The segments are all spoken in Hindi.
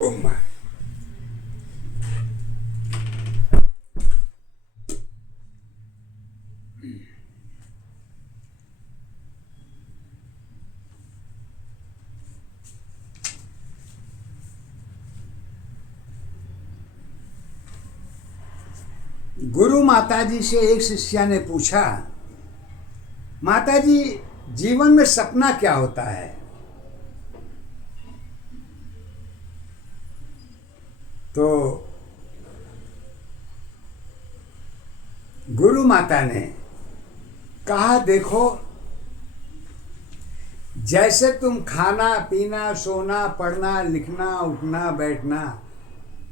Oh my. गुरु माताजी से एक शिष्या ने पूछा, माताजी जीवन में सपना क्या होता है? तो गुरु माता ने कहा, देखो, जैसे तुम खाना पीना सोना पढ़ना लिखना उठना बैठना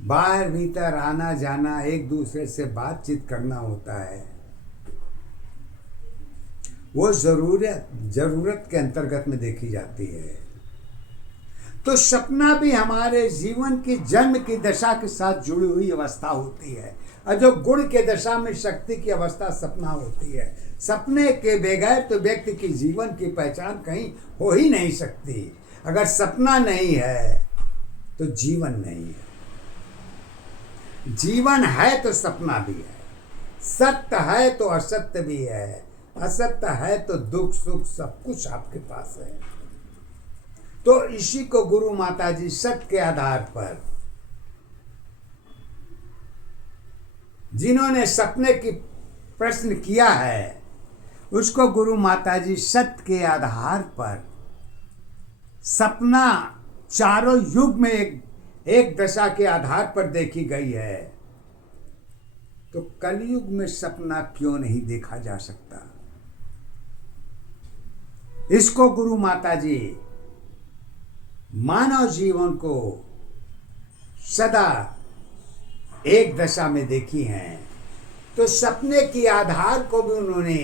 बाहर भीतर आना जाना एक दूसरे से बातचीत करना होता है, वो जरूरत के अंतर्गत में देखी जाती है। तो सपना भी हमारे जीवन की जन्म की दशा के साथ जुड़ी हुई अवस्था होती है, और जो गुण के दशा में शक्ति की अवस्था सपना होती है। सपने के बगैर तो व्यक्ति की जीवन की पहचान कहीं हो ही नहीं सकती। अगर सपना नहीं है तो जीवन नहीं है। जीवन है तो सपना भी है, सत्य है तो असत्य भी है, असत्य है तो दुख सुख सब कुछ आपके पास है। तो इसी को गुरु माता जी सत्य के आधार पर, जिन्होंने सपने की प्रश्न किया है, उसको गुरु माता जी सत्य के आधार पर सपना चारों युग में एक दशा के आधार पर देखी गई है। तो कलयुग में सपना क्यों नहीं देखा जा सकता? इसको गुरु माता जी मानव जीवन को सदा एक दशा में देखी हैं। तो सपने के आधार को भी उन्होंने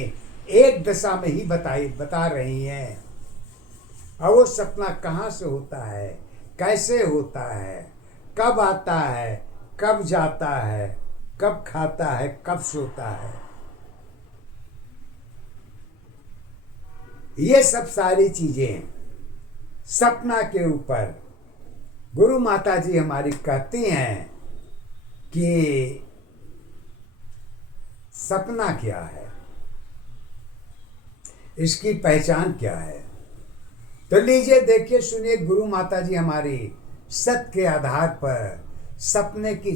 एक दशा में ही बता रही हैं। और वो सपना कहाँ से होता है, कैसे होता है, कब आता है, कब जाता है, कब खाता है, कब सोता है, ये सब सारी चीजें सपना के ऊपर गुरु माता जी हमारी कहती हैं कि सपना क्या है, इसकी पहचान क्या है। तो लीजिए देखिए सुनिए, गुरु माता जी हमारी सत्य के आधार पर सपने की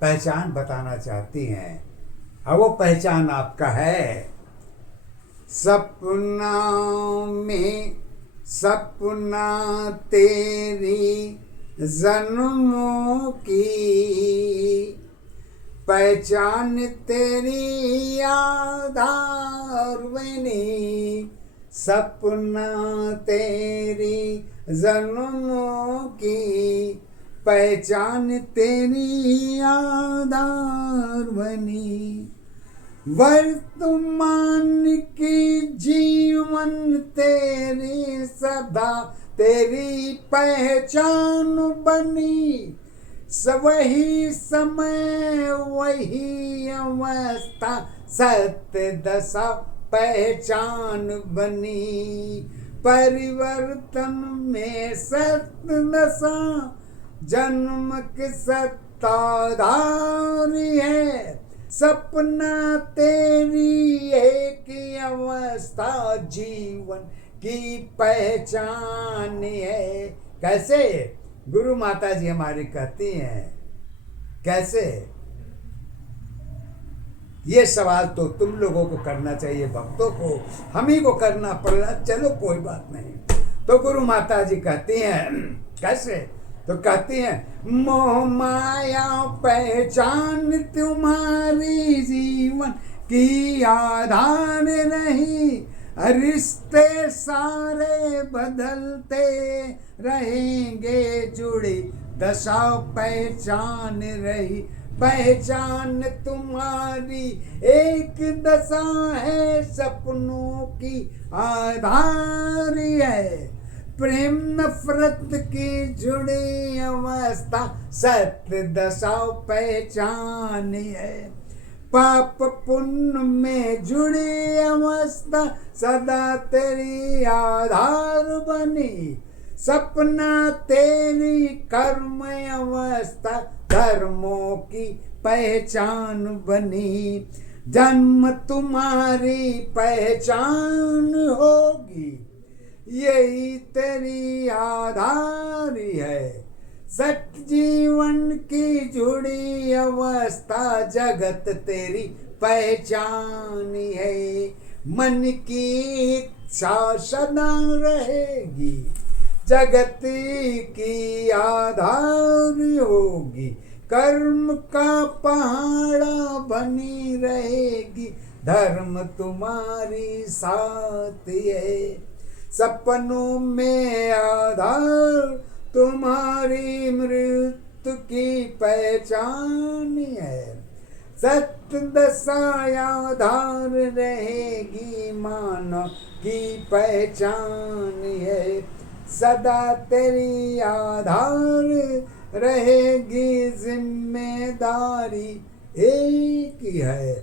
पहचान बताना चाहती हैं। और वो पहचान आपका है, सपना में सपना तेरी जन्मों की, पहचान तेरी आधार बनी, सपना तेरी जन्मों की, पहचान तेरी आधार बनी, वर्तमान की जीवन तेरी सदा तेरी पहचान बनी, वही समय वही अवस्था सत्य दशा पहचान बनी, परिवर्तन में सत्य दशा जन्म की सत्ताधारी है, सपना तेरी एक अवस्था जीवन की पहचान है। कैसे? गुरु माता जी हमारी कहती हैं, कैसे? ये सवाल तो तुम लोगों को करना चाहिए, भक्तों को, हम ही को करना पड़ रहा। चलो कोई बात नहीं। तो गुरु माता जी कहती हैं, कैसे? तो कहती हैं, मोह माया पहचान तुम्हारी जीवन की आधार नहीं, रिश्ते सारे बदलते रहेंगे जुड़ी दशा पहचान रही, पहचान तुम्हारी एक दशा है सपनों की आधार है, प्रेम नफरत की जुड़ी अवस्था सत्य दशा पहचान है, पाप पुण्य में जुड़ी अवस्था सदा तेरी आधार बनी, सपना तेरी कर्म अवस्था धर्मों की पहचान बनी, जन्म तुम्हारी पहचान होगी, यही तेरी आधार है। सत्य जीवन की जुड़ी अवस्था जगत तेरी पहचान है। मन की इच्छा सदा रहेगी, जगत की आधार होगी, कर्म का पहाड़ा बनी रहेगी, धर्म तुम्हारी साथ है। सपनों में आधार तुम्हारी मृत्यु की पहचान है, सत्य दशा आधार रहेगी, मानव की पहचान है। सदा तेरी आधार रहेगी, जिम्मेदारी एक ही है,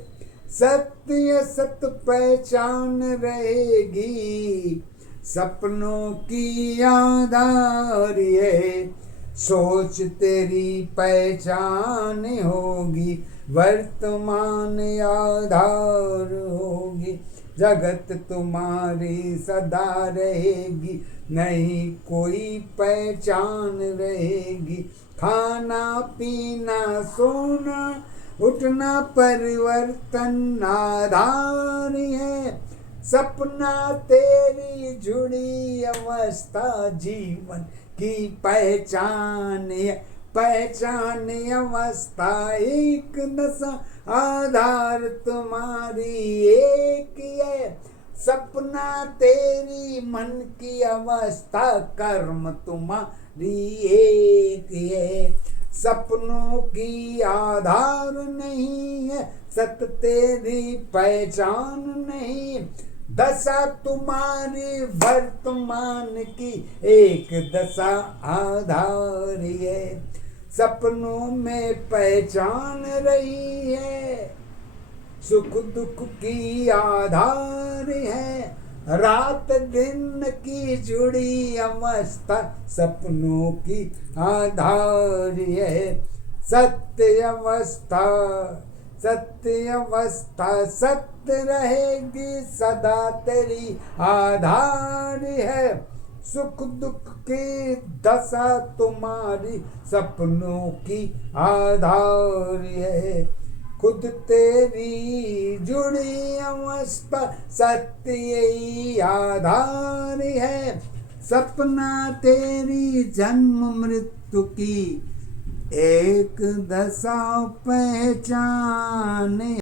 सत्य सत्य पहचान रहेगी, सपनों की आधार है। सोच तेरी पहचान होगी, वर्तमान आधार होगी, जगत तुम्हारी सदा रहेगी, नहीं कोई पहचान रहेगी। खाना पीना सोना उठना परिवर्तन आधार है, सपना तेरी जुड़ी अवस्था जीवन की पहचान है, पहचान अवस्था एक दशा आधार तुम्हारी एक है। सपना तेरी मन की अवस्था कर्म तुम्हारी एक है, सपनों की आधार नहीं है, सत्य तेरी पहचान नहीं, दशा तुम्हारी वर्तमान की एक दशा आधार है, सपनों में पहचान रही है, सुख दुख की आधार है, रात दिन की जुड़ी अवस्था सपनों की आधार है। सत्य अवस्था सत्य रहेगी, सदा तेरी आधार है, सुख दुख की दशा तुम्हारी सपनों की आधार है, खुद तेरी जुड़ी अवस्था सत्य यही आधार है, सपना तेरी जन्म मृत्यु की एक दशा पहचान